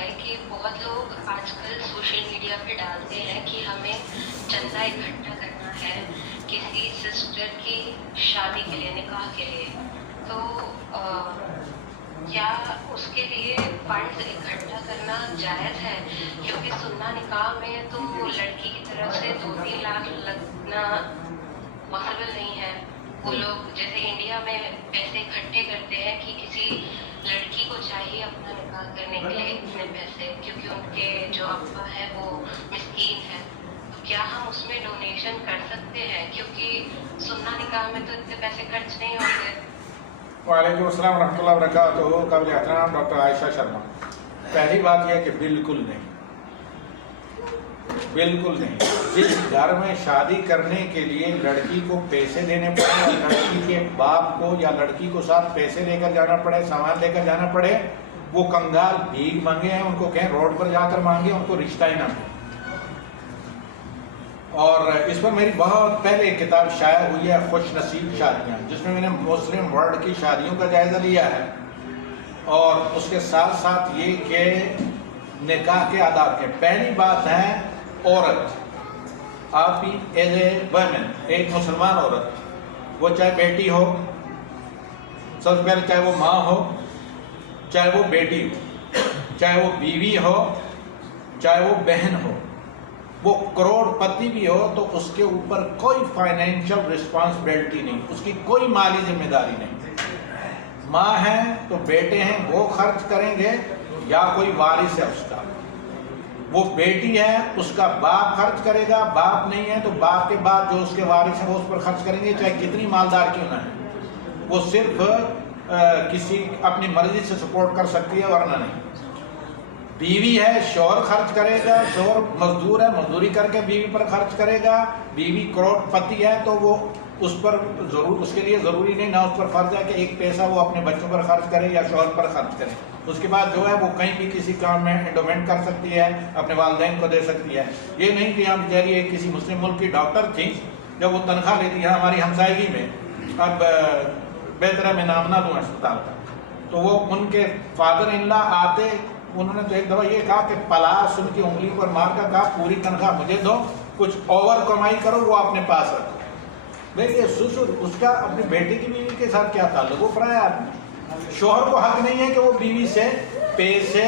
ہے کہ بہت لوگ آج کل سوشل میڈیا پہ ڈالتے ہیں کہ ہمیں چندہ اکٹھا کرنا ہے کسی سسٹر کی شادی کے لیے، نکاح کے لیے، تو کیا اس کے لیے فنڈز اکٹھا کرنا جائز ہے؟ کیونکہ سننا نکاح میں تو لڑکی کی طرف سے 2-3 لاکھ لگنا پاسبل نہیں ہے. وہ لوگ جیسے انڈیا میں پیسے اکٹھے کرتے ہیں کہ کسی لڑکی کو چاہیے اپنا نکاح کرنے کے لیے اتنے پیسے، کیونکہ ان کے جو ابا ہے وہ مسکین ہے. تو کیا ہم اس میں ڈونیشن کر سکتے ہیں؟ کیونکہ سننا نکاح میں تو اتنے پیسے خرچ نہیں ہوتے. وعلیکم السلام ورحمۃ اللہ وبرکاتہ. قابل احترام ڈاکٹر عائشہ شرما. پہلی بات یہ ہے کہ بالکل نہیں، بالکل نہیں. جس گھر میں شادی کرنے کے لیے لڑکی کو پیسے دینے پڑے اور لڑکی کے باپ کو یا لڑکی کو ساتھ پیسے لے کر جانا پڑے، سامان لے کر جانا پڑے، وہ کنگال بھیک مانگے ہیں. ان کو کہیں روڈ پر جا کر مانگے، ان کو رشتہ ہی نہ ملے. اور اس پر میری بہت پہلے ایک کتاب شائع ہوئی ہے، خوش نصیب شادیاں، جس میں میں نے مسلم ورلڈ کی شادیوں کا جائزہ لیا ہے، اور اس کے ساتھ ساتھ یہ کہ نکاح کے آداب کے. پہلی بات ہے عورت، آپ بھی ایز اے ویمن، ایک مسلمان عورت، وہ چاہے بیٹی ہو، سب سے پہلے چاہے وہ ماں ہو، چاہے وہ بیٹی ہو، چاہے وہ بیوی ہو، چاہے وہ بہن ہو، وہ کروڑ پتی بھی ہو، تو اس کے اوپر کوئی فائنینشل رسپانسبلٹی نہیں، اس کی کوئی مالی ذمہ داری نہیں. ماں ہیں تو بیٹے ہیں، وہ خرچ کریں گے یا کوئی وارث ہے اس کا. وہ بیٹی ہے، اس کا باپ خرچ کرے گا، باپ نہیں ہے تو باپ کے بعد جو اس کے وارث ہیں وہ اس پر خرچ کریں گے، چاہے کتنی مالدار کیوں نہ ہے. وہ صرف کسی اپنی مرضی سے سپورٹ کر سکتی ہے، ورنہ نہیں. بیوی ہے، شوہر خرچ کرے گا، شوہر مزدور ہے، مزدوری کر کے بیوی پر خرچ کرے گا. بیوی کروڑ پتی ہے تو وہ اس پر ضرور، اس کے لیے ضروری نہیں، نہ اس پر فرض ہے کہ ایک پیسہ وہ اپنے بچوں پر خرچ کرے یا شوہر پر خرچ کرے. اس کے بعد جو ہے وہ کہیں بھی کسی کام میں انڈومنٹ کر سکتی ہے، اپنے والدین کو دے سکتی ہے. یہ نہیں کہ ہم بیچاری ایک کسی مسلم ملک کی ڈاکٹر تھی، جب وہ تنخواہ لیتی ہے ہماری ہمسائیگی میں، اب بہتر ہے میں نام نہ لوں اسپتال کا، تو وہ ان کے فادر ان لا آتے، انہوں نے تو ایک دفعہ یہ کہا کہ پلاس ان کی انگلی پر مار کر کہا پوری تنخواہ مجھے دو، کچھ اوور کمائی کرو وہ اپنے پاس رکھو. دیکھیے سسر، اس کا اپنی بیٹے کی بیوی کے ساتھ کیا تعلق؟ وہ پرایا آدمی. شوہر کو حق نہیں ہے کہ وہ بیوی سے پیسے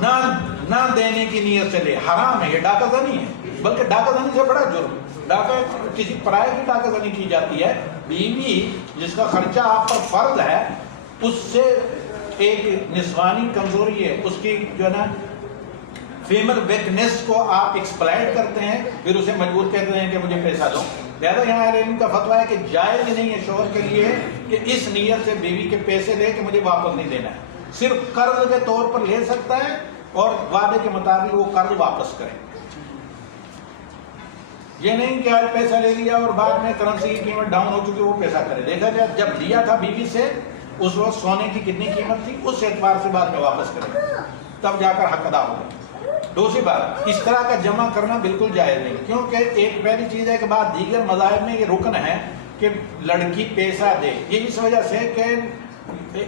نہ دینے کی نیت سے لے. حرام ہے، یہ ڈاکہ زنی ہے، بلکہ ڈاکہ زنی سے بڑا جرم. ڈاکہ کسی پرائے کی ڈاکہ زنی کی جاتی ہے. بیوی جس کا خرچہ آپ پر فرض ہے، اس سے ایک نسوانی کمزوری ہے، اس کی جو ہے نا فیمر ویکنس کو آپ ایکسپلائٹ کرتے ہیں، پھر اسے مجبور کرتے ہیں کہ مجھے پیسہ دو. لہٰذا یہاں علم کا فتویٰ ہے کہ جائز نہیں ہے شوہر کے لیے کہ اس نیت سے بیوی کے پیسے لے کہ مجھے واپس نہیں دینا ہے. صرف قرض کے طور پر لے سکتا ہے اور وعدے کے مطابق وہ قرض واپس کرے. یہ نہیں کہ آج پیسہ لے لیا اور بعد میں کرنسی کی قیمت ڈاؤن ہو چکی وہ پیسہ کرے. دیکھا جائے جب لیا تھا بیوی سے اس وقت سونے کی کتنی قیمت تھی، اس اعتبار سے بعد میں واپس کرے، تب جا کر حق ادا ہوگا. دوسری بات، اس طرح کا جمع کرنا بالکل جائز نہیں، کیونکہ ایک پہلی چیز ہے کہ بعد دیگر مذاہب میں یہ رکن ہے کہ لڑکی پیسہ دے. یہ اس وجہ سے کہ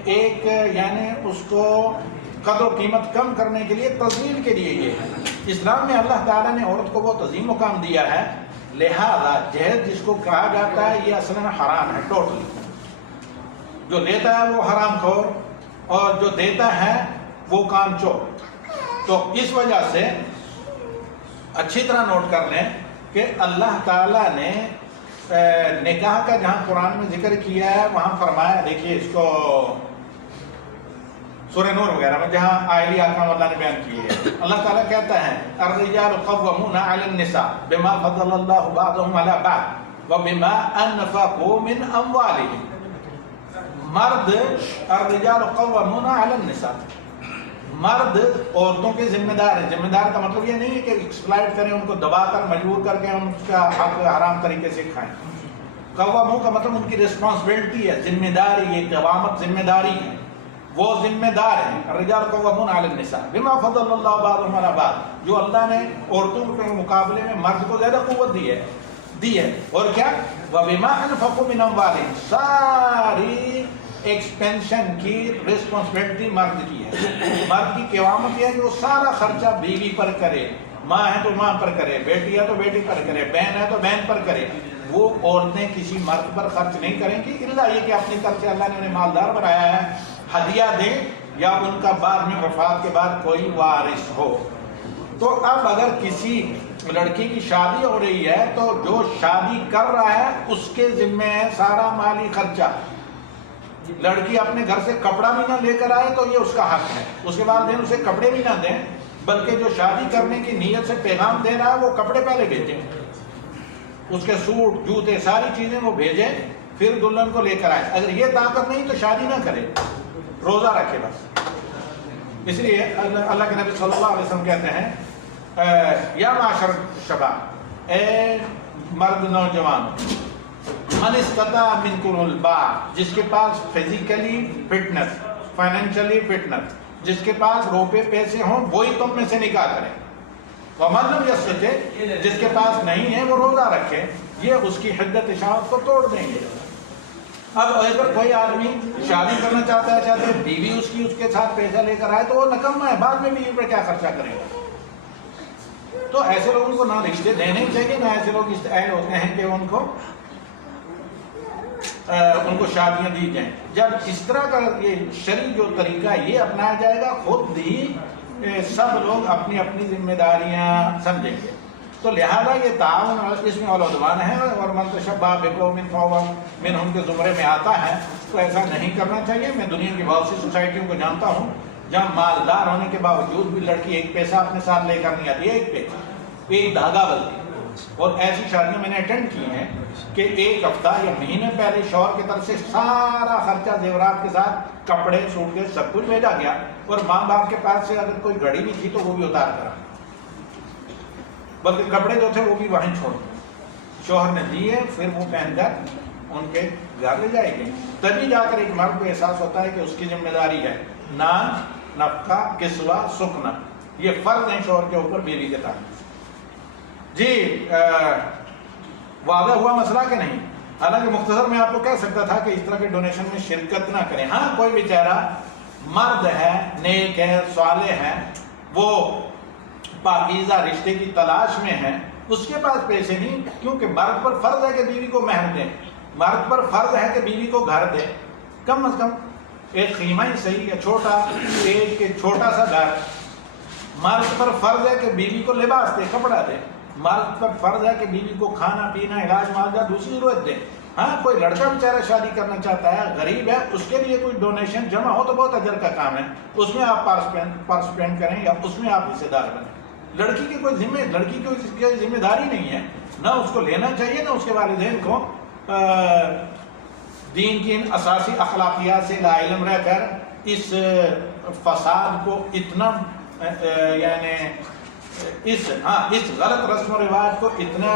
ایک یعنی اس کو قدر و قیمت کم کرنے کے لیے، تزلیل کے لیے یہ ہے. اسلام میں اللہ تعالیٰ نے عورت کو بہت عظیم مقام دیا ہے، لہذا جہیز جس کو کہا جاتا ہے یہ اصل میں حرام ہے ٹوٹلی. جو لیتا ہے وہ حرام خور اور جو دیتا ہے وہ کام چور. تو اس وجہ سے اچھی طرح نوٹ کر لیں کہ اللہ تعالیٰ نے نکاح کا جہاں قرآن میں ذکر کیا ہے وہاں فرمایا، دیکھیے اس کو سورہ نور وغیرہ میں جہاں آئلی احکام اللہ نے بیان کیے ہیں، اللہ تعالیٰ کہتا ہے الرجال قوامون علی النساء بما فضل اللہ بعضهم علی بعض وبما انفقوا من اموالهم. مرد الرجال قوامون علی النساء، مرد عورتوں کے ذمہ دار ہیں. ذمہ دار کا مطلب یہ نہیں ہے کہ ایکسپلائٹ کریں، ان کو دبا کر مجبور کر کے ان کا حق حرام طریقے سے کھائیں. قواموں کا مطلب ان کی رسپانسبلٹی ہے، ذمہ داری. یہ قوامت ذمہ داری ہے، وہ ذمہ دار ہیں. الرجال قوامون علی النساء بما فضل اللہ بعضهم علی بعض، جو اللہ نے عورتوں کے مقابلے میں مرد کو زیادہ قوت دی ہے. اور کیا؟ وبما انفقوا من اموالهم، ساری ایکسپینشن کی رسپانسبلٹی مرد کی ہے. مرد کی قوامت یہ ہے کہ وہ سارا خرچہ بیوی پر کرے. ماں ہے تو ماں پر کرے, بیٹی ہے تو بیٹی پر کرے, بہن ہے تو بہن پر کرے. وہ عورتیں کسی مرد پر خرچ نہیں کریں گی الا یہ کہ اپنی طرف سے اللہ نے انہیں مالدار بنایا ہے, ہدیہ دیں یا ان کا بعد میں وفات کے بعد کوئی وارث ہو. تو اب اگر کسی لڑکی کی شادی ہو رہی ہے تو جو شادی کر رہا ہے اس کے ذمہ ہے سارا مالی خرچہ. لڑکی اپنے گھر سے کپڑا بھی نہ لے کر آئے تو یہ اس کا حق ہے. اس کے والدین اسے کپڑے بھی نہ دیں, بلکہ جو شادی کرنے کی نیت سے پیغام دے رہا ہے وہ کپڑے پہلے بھیجیں, اس کے سوٹ جوتے ساری چیزیں وہ بھیجیں, پھر دلہن کو لے کر آئے. اگر یہ طاقت نہیں تو شادی نہ کرے, روزہ رکھے بس. اس لیے اللہ کے نبی صلی اللہ علیہ وسلم کہتے ہیں یا معاشر شباب, اے مرد نوجوان, من استطاع منکم الباء, جس کے پاس فزیکلی فٹنس, فائنینشلی فٹنس, جس کے پاس روپے پیسے ہوں وہی تم میں سے نکاح کرے. ومن لم یستطع, جس کے پاس نہیں ہے وہ روزہ رکھے. یہ اس کی حدت شہوت کو توڑ دیں گے. اب اگر کوئی آدمی شادی کرنا چاہتا ہے, چاہتے بیوی اس کی اس کے ساتھ پیسہ لے کر آئے تو وہ نکما ہے, بعد میں بیوی پر کیا خرچہ کرے گا. تو ایسے لوگوں کو نہ رشتے دینے چاہیے, نہ ایسے لوگ اس اہل ہوتے ہیں کہ ان کو شادیاں دی جائیں. جب اس طرح کا یہ شرعی جو طریقہ یہ اپنایا جائے گا خود ہی سب لوگ اپنی اپنی ذمہ داریاں سمجھیں گے. تو لہذا یہ تعاون اس میں العدوان ہے, اور من تشبہ بقوم فہو منہم کے زمرے میں آتا ہے. تو ایسا نہیں کرنا چاہیے. میں دنیا کی بہت سی سوسائٹیوں کو جانتا ہوں جہاں مالدار ہونے کے باوجود بھی لڑکی ایک پیسہ اپنے ساتھ لے کر نہیں آتی, ایک پیسہ, ایک دھاگا بلتی. اور ایسی شادیاں میں نے اٹینڈ کی ہیں کہ ایک ہفتہ یا مہینے پہلے شوہر کی طرف سے سارا خرچہ زیورات کے ساتھ, کپڑے سوٹ کے سب کچھ بھیجا گیا, اور ماں باپ کے پاس سے اگر کوئی گھڑی بھی تھی تو وہ بھی اتار کر, بلکہ کپڑے جو تھے وہ بھی وہیں چھوڑ شوہر نے دیے, پھر وہ پہن کر ان کے گھر لے جائے گی. تبھی جا کر ایک مرد کو احساس ہوتا ہے کہ اس کی ذمہ داری ہے نان, نفقہ, کسوہ, سکنا. یہ فرض ہیں شوہر کے اوپر بیوی کے تعلق. جی واضح ہوا مسئلہ کہ نہیں؟ حالانکہ مختصر میں آپ کو کہہ سکتا تھا کہ اس طرح کے ڈونیشن میں شرکت نہ کریں. ہاں کوئی بیچارہ مرد ہے, نیک ہے, صالح ہے, وہ پاکیزہ رشتے کی تلاش میں ہے, اس کے پاس پیسے نہیں, کیونکہ مرد پر فرض ہے کہ بیوی کو مہر دیں, مرد پر فرض ہے کہ بیوی کو گھر دیں, کم از کم ایک خیمہ ہی صحیح یا چھوٹا, ایک چھوٹا سا گھر. مرد پر فرض ہے کہ بیوی کو لباس دے, کپڑا دے. مرد پر فرض ہے کہ بیوی کو کھانا پینا, علاج معالجہ, دوسری ضرورت دے. ہاں کوئی لڑکا بیچارہ شادی کرنا چاہتا ہے, غریب ہے, اس کے لیے کوئی ڈونیشن جمع ہو تو بہت اجر کا کام ہے, اس میں آپ پارٹیسپینٹ کریں یا اس میں آپ حصے دار بنیں. لڑکی کی کوئی ذمہ داری نہیں ہے, نہ اس کو لینا چاہیے, نہ اس کے والدین کو دین کی ان اساسی اخلاقیات سے لا علم رہ کر اس فساد کو اتنا یعنی اس غلط رسم و رواج کو اتنا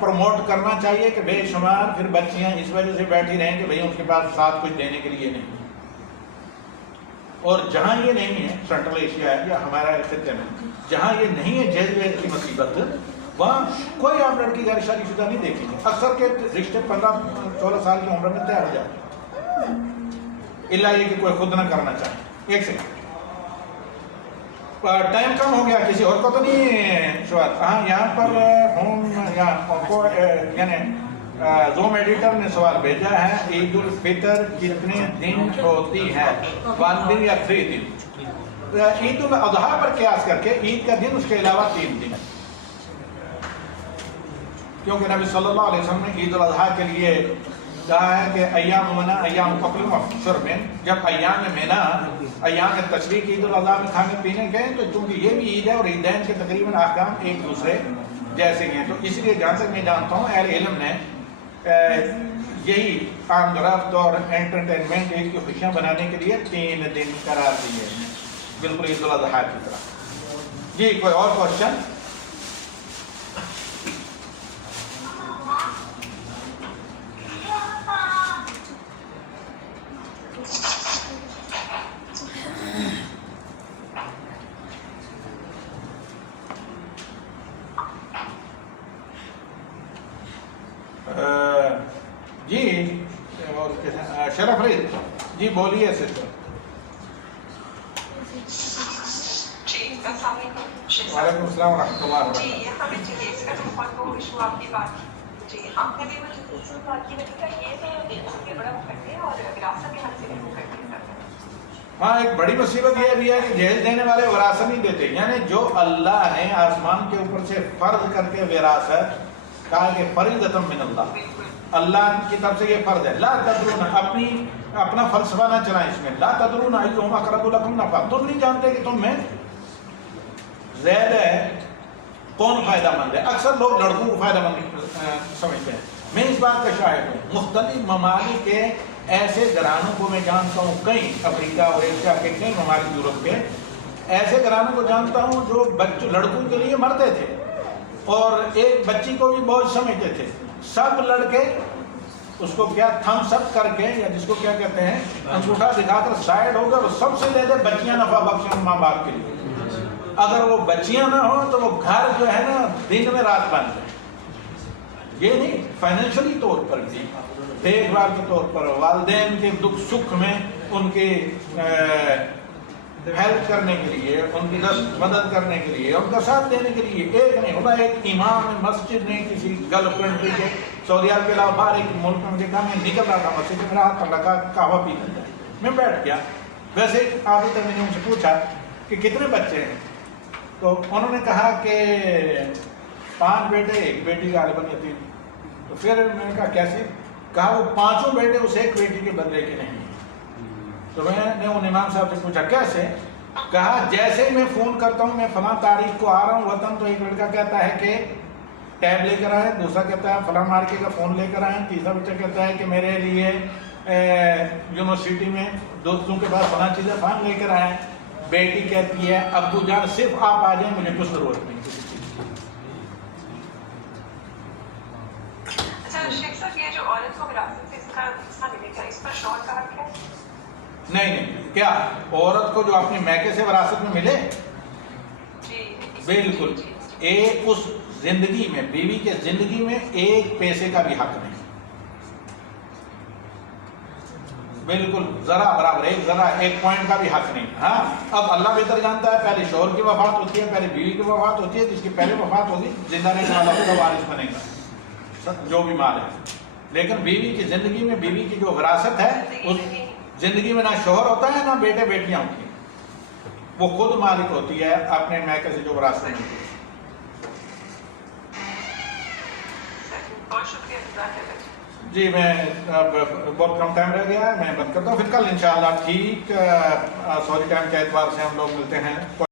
پروموٹ کرنا چاہیے کہ بے شمار پھر بچیاں اس وجہ سے بیٹھی رہیں کہ بھئی ان کے پاس ساتھ کچھ دینے کے لیے نہیں. اور جہاں یہ نہیں ہے, سینٹرل ایشیا ہے یا ہمارا خطے میں جہاں یہ نہیں ہے جہیز ویز کی مصیبت, وہاں کوئی آپ لڑکی غیر شادی شدہ نہیں دیکھیں گے. اکثر کے رشتے 15-16 سال کی عمر میں تیار ہو جاتے ہیں, الا یہ کہ کوئی خود نہ کرنا چاہے. ایک سیکنڈ, ٹائم کم ہو گیا, کسی اور کو تو نہیں شوہر. ہاں یہاں پر یعنی زوم ایڈیٹر نے سوال بھیجا ہے, عید الفطر کتنے دن ہوتی ہے, 1 دن یا 3 دن. عید الاضحیٰ پر قیاس کر کے عید کا دن, اس کے علاوہ 3 دن, کیونکہ نبی صلی اللہ علیہ وسلم نے عید الاضحیٰ کے لیے کہا ہے کہ ایام منا ایام قبل مفشر میں, جب ایام منا ایام تشریق عید الاضحیٰ میں کھانے پینے گئے تو چونکہ یہ بھی عید ہے اور عیدین کے تقریباً احکام ایک دوسرے جیسے ہیں, تو اس لیے جہاں تک میں جانتا ہوں اہل علم نے یہی آمد و رفت اور انٹرٹینمنٹ عید کی خوشیاں بنانے کے لیے 3 دن قرار دیے ہیں, بالکل عید الاضحیٰ کی طرح. جی کوئی اور کوشچن؟ جی شرف فرید جی بولیے سسٹر. جی السلام علیکم شیخ صاحب. وعلیکم السلام ورحمۃ اللہ جی وبرکاتہ. یہ ہمیں جہیز کا جو بہت وہ ایشو آپ کی بات جی آپ نے بھی مجھے دوسری بات کی کہ یہ تو دیکھو کہ بڑا کرتے ہیں اور وراثت کے حد سے بھی وہ کرتے ہیں. ہاں ایک بڑی مصیبت یہ بھی ہے کہ جہیز دینے والے وراثت نہیں دیتے. یعنی جو اللہ نے آسمان کے اوپر سے فرض کر کے وراثت کہا کہ فریضۃ من اللہ, اللہ کی طرف سے یہ فرض ہے. لا تدرون, اپنا فلسفہ نہ چلائیں اس میں. لا تدرون ایہم اقرب لکم نفعا, تم نہیں جانتے کہ تم میں زید ہے کون فائدہ مند ہے. اکثر لوگ لڑکوں کو فائدہ مند سمجھتے ہیں. میں اس بات کا شاہد ہوں. مختلف ممالک کے ایسے گھرانوں کو میں جانتا ہوں, کئی افریقہ اور ایشیا کے کئی ممالک یورپ کے ایسے گھرانوں کو جانتا ہوں جو لڑکوں کے لیے مرتے تھے اور ایک بچی کو بھی بوجھ سمجھتے تھے. سب لڑکے اس کو کیا تھمس اپ کر کے, یا جس کو کیا کہتے ہیں انگوٹھا دکھا کر سائڈ ہو گئے اور سب سے زیادہ بچیاں نفع بخش ہیں ماں باپ کے لیے. اگر وہ بچیاں نہ ہوں تو وہ گھر جو ہے نا دن میں رات بن جائے. یہ نہیں, فائنینشلی طور پر بھی, دیکھ بھال کے طور پر, والدین کے دکھ سکھ میں ان کی ہیلپ کرنے کے لیے, ان کی مدد کرنے کے لیے, ان کا ساتھ دینے کے لیے. ایک نہیں ہوتا, ایک امام مسجد نے کسی گرل فرینڈ کے سعودی عرب کے علاوہ باہر ایک ملک میں دیکھا, میں نکل رہا تھا مسجد میں, میرا ہاتھ پکڑا, کا قہوہ پی لیتا ہے. میں بیٹھ گیا. ویسے آگے تک میں نے ان سے پوچھا کہ کتنے بچے ہیں, تو انہوں نے کہا کہ 5 بیٹے 1 بیٹی غالباً یتیم. تو پھر میں نے کہا کیسے, کہا وہ 5 بیٹے اس 1 بیٹی کے بدلے کے نہیں. تو میں نے ان امام صاحب سے پوچھا کیسے, کہا جیسے میں فون کرتا ہوں میں فلاں تاریخ کو آ رہا ہوں وطن, تو ایک لڑکا کہتا ہے کہ ٹیب لے کر آئیں, دوسرا کہتا ہے فلاں مارکے کا فون لے کر آئیں, تیسرا بچہ کہتا ہے کہ میرے لیے یونیورسٹی میں دوستوں کے پاس فلاں چیزیں فان لے کر آئیں. بیٹی کہتی ہے ابو جان صرف آپ آ جائیں, مجھے کچھ ضرورت نہیں. اچھا شیخ صاحب, یہ جو عورت کو وراثت سے اس کا حصہ ملے گا, اس پر شوہر کا حق ہے؟ نہیں, کیا عورت کو جو اپنے میکے سے وراثت میں ملے, بالکل ایک اس زندگی میں, بیوی کے زندگی میں 1 پیسے کا بھی حق نہیں. بالکل ذرا برابر, ایک پوائنٹ کا بھی حق نہیں. ہاں اب اللہ بہتر جانتا ہے, پہلے شوہر کی وفات ہوتی ہے, پہلے بیوی کی وفات ہوتی ہے, جس کی پہلے وفات ہوگی زندہ رہنے والا اس کا وارث بنے گا جو بھی مال ہے. لیکن بیوی کی زندگی میں بیوی کی جو وراثت ہے, اس زندگی میں نہ شوہر ہوتا ہے نہ بیٹے بیٹیاں ہوتی ہیں, وہ خود مالک ہوتی ہے اپنے میکے سے جو وراثت ملتی ہے. بہت شکریہ. جی میں بہت کم ٹائم رہ گیا ہے, میں بند کرتا ہوں. پھر کل انشاءاللہ ٹھیک سوری ٹائم کے اعتبار سے ہم لوگ ملتے ہیں.